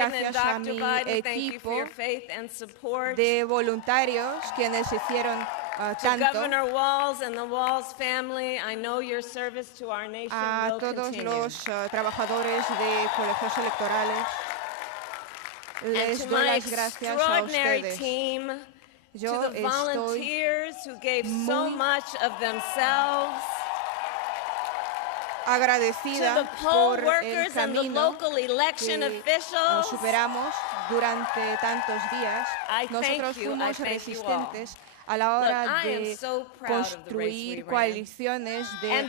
Gracias a mi equipo de voluntarios quienes hicieron tanto. A todos los trabajadores de colegios electorales les doy las gracias a ustedes. Yo estoy muy agradecida por el camino que superamos durante tantos días. Nosotros fuimos resistentes a la hora de construir coaliciones, de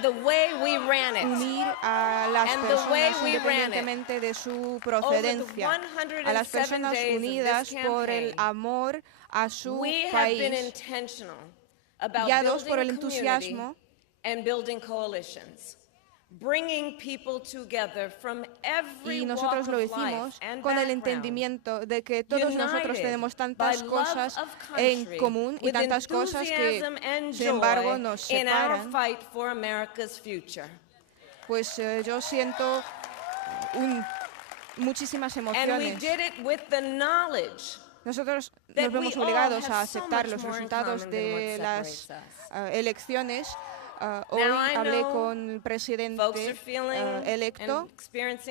unir a las personas independientemente de su procedencia, a las personas unidas por el amor a su país, guiados por el entusiasmo y nosotros lo hicimos con el entendimiento de que todos nosotros tenemos tantas cosas en común y tantas cosas que, sin embargo, nos separan. Pues yo siento muchísimas emociones. Nosotros nos vemos obligados a aceptar los resultados de las elecciones. Hoy hablé con el presidente electo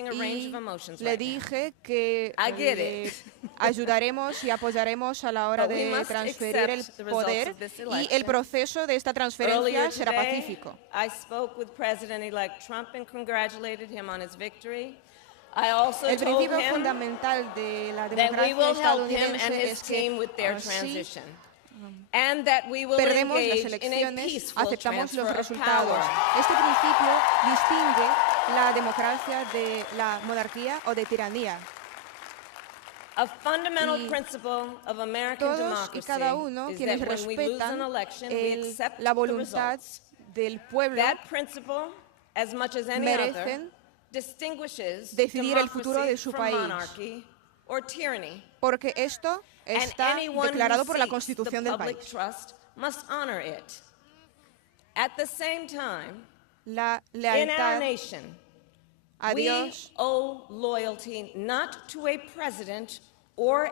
y le dije que ayudaremos y apoyaremos a la hora de transferir el poder y el proceso de esta transferencia será pacífico. El principio fundamental de la democracia estadounidense es que perdemos las elecciones, aceptamos los resultados. Este principio distingue la democracia de la monarquía o de tiranía. Todos y cada uno quienes respetan la voluntad del pueblo merecen decidir el futuro de su país, porque esto está declarado por la Constitución del país. La lealtad a Dios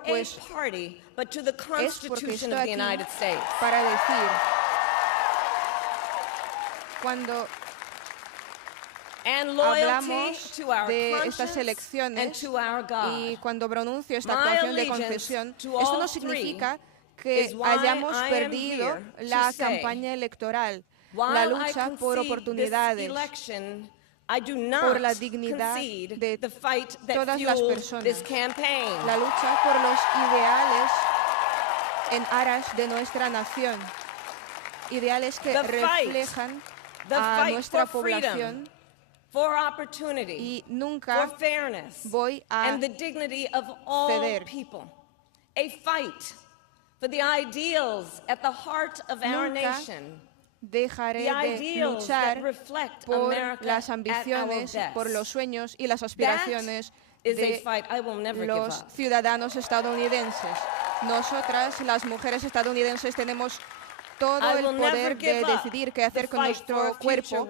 pues es porque estoy aquí para decir, cuando hablamos de estas elecciones y cuando pronuncio esta actuación de concesión, esto no significa que hayamos perdido la campaña electoral, la lucha por oportunidades, por la dignidad de todas las personas, la lucha por los ideales en aras de nuestra nación, ideales que reflejan a nuestra población. Y nunca voy a ceder. Nunca dejaré de luchar por las ambiciones, por los sueños y las aspiraciones de los ciudadanos estadounidenses. Nosotras, las mujeres estadounidenses, tenemos todo el poder de decidir qué hacer con nuestro cuerpo.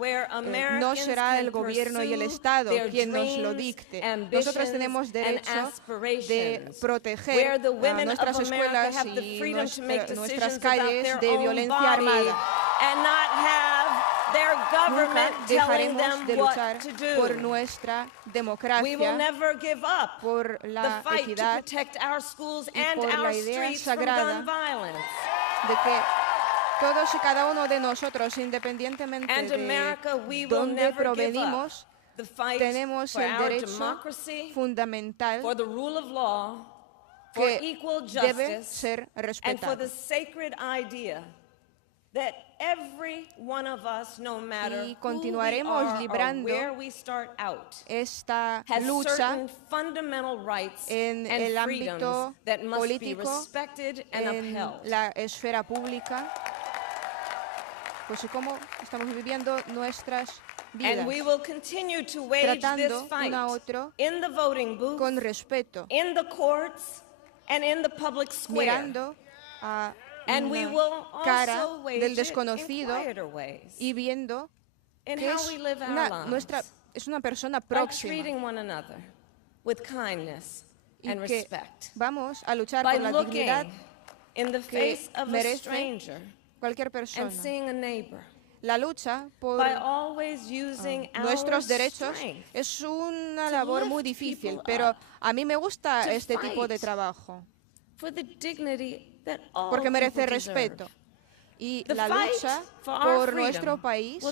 No será el gobierno y el Estado quien nos lo dicte. Nosotros tenemos derecho de proteger nuestras escuelas y nuestras calles de violencia armada. Nunca dejaremos de luchar por nuestra democracia, por la equidad y por la idea sagrada de que todos y cada uno de nosotros, independientemente de dónde provenimos, tenemos el derecho fundamental que debe ser respetado. Y continuaremos librando esta lucha en el ámbito político, en la esfera pública, pues cómo estamos viviendo nuestras vidas, tratando uno a otro con respeto, mirando a una cara del desconocido y viendo que es una persona próxima, y que vamos a luchar por la dignidad que merece cualquier persona. La lucha por nuestros derechos es una labor muy difícil, pero a mí me gusta este tipo de trabajo porque merece respeto. Y la lucha por nuestro país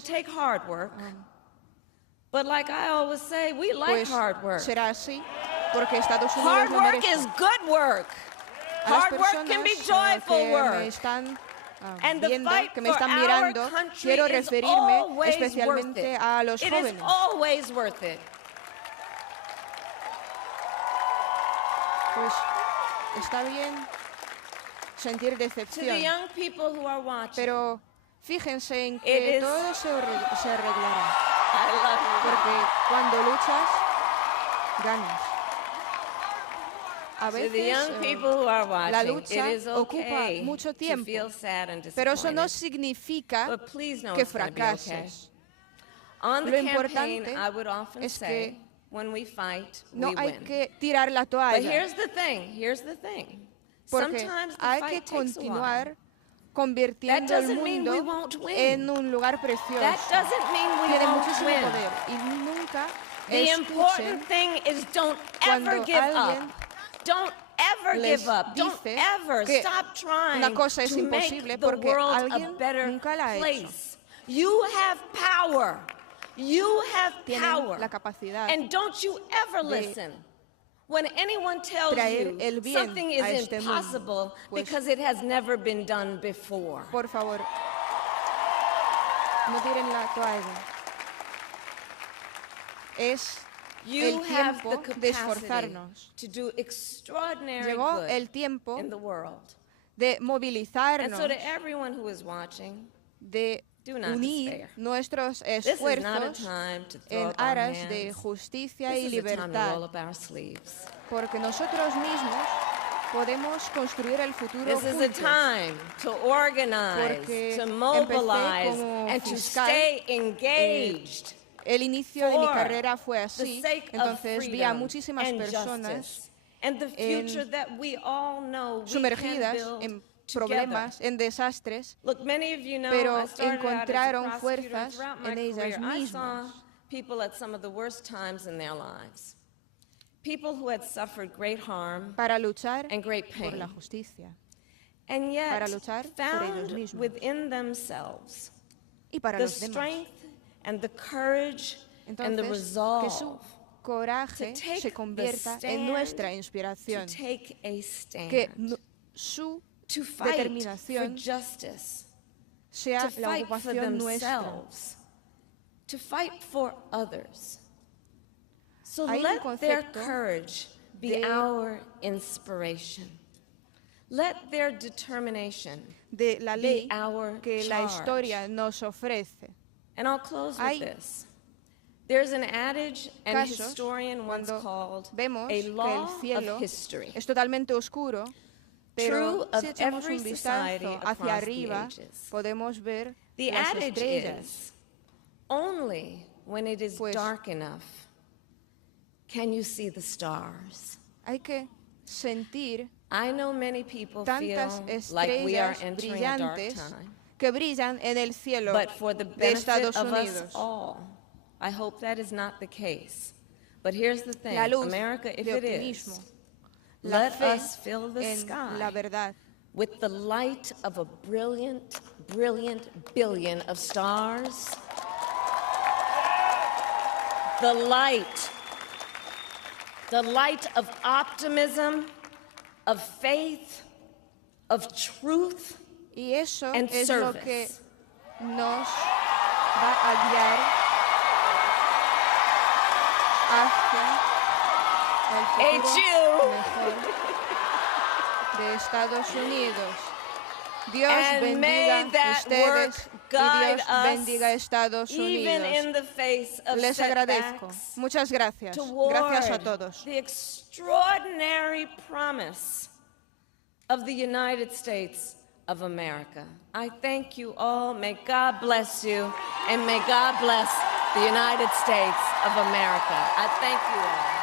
pues será así, porque Estados Unidos lo merece. A las personas que me están viendo, que me están mirando, quiero referirme especialmente a los jóvenes. Pues está bien sentir decepción, pero fíjense en que todo se arreglará, porque cuando luchas, ganas. A veces la lucha ocupa mucho tiempo, pero eso no significa que fracases. Lo importante es que no hay que tirar la toalla, porque hay que continuar convirtiendo el mundo en un lugar precioso. Tiene muchísimo poder y nunca escuchen cuando alguien les dice que una cosa es imposible porque alguien nunca la ha hecho. Tienen la capacidad de traer el bien a este mundo. Pues, por favor, no tiren la toalla. Es el tiempo de esforzarnos. Llegó el tiempo de movilizarnos, de unir nuestros esfuerzos en aras de justicia y libertad, porque nosotros mismos podemos construir el futuro juntos, porque empecé como fiscal, el inicio de mi carrera fue así, entonces vi a muchísimas personas sumergidas en problemas, en desastres, pero encontraron fuerzas en ellas mismas. Para luchar por la justicia, para luchar por ellos mismos y para los demás. Entonces, que su coraje se convierta en nuestra inspiración, que su determinación sea la ocupación nuestra. Hay un concepto de la ley que la historia nos ofrece. Hay casos cuando vemos que el cielo es totalmente oscuro, pero si echamos un vistazo hacia arriba, podemos ver las estrellas. Pues, hay que sentir tantas estrellas brillantes que brillan en el cielo de Estados Unidos. La luz de optimismo, la fe en la verdad, with the light of a brilliant, brilliant billion of stars. The light of optimism, of faith, of truth, y eso and es service. Lo que nos va a guiar hacia el futuro mejor de Estados Unidos. Dios bendiga a ustedes y Dios bendiga a Estados Unidos. Les agradezco. Muchas gracias. Gracias a todos. The extraordinary promise of the United States of America. I thank you all. May God bless you, and may God bless the United States of America. I thank you all.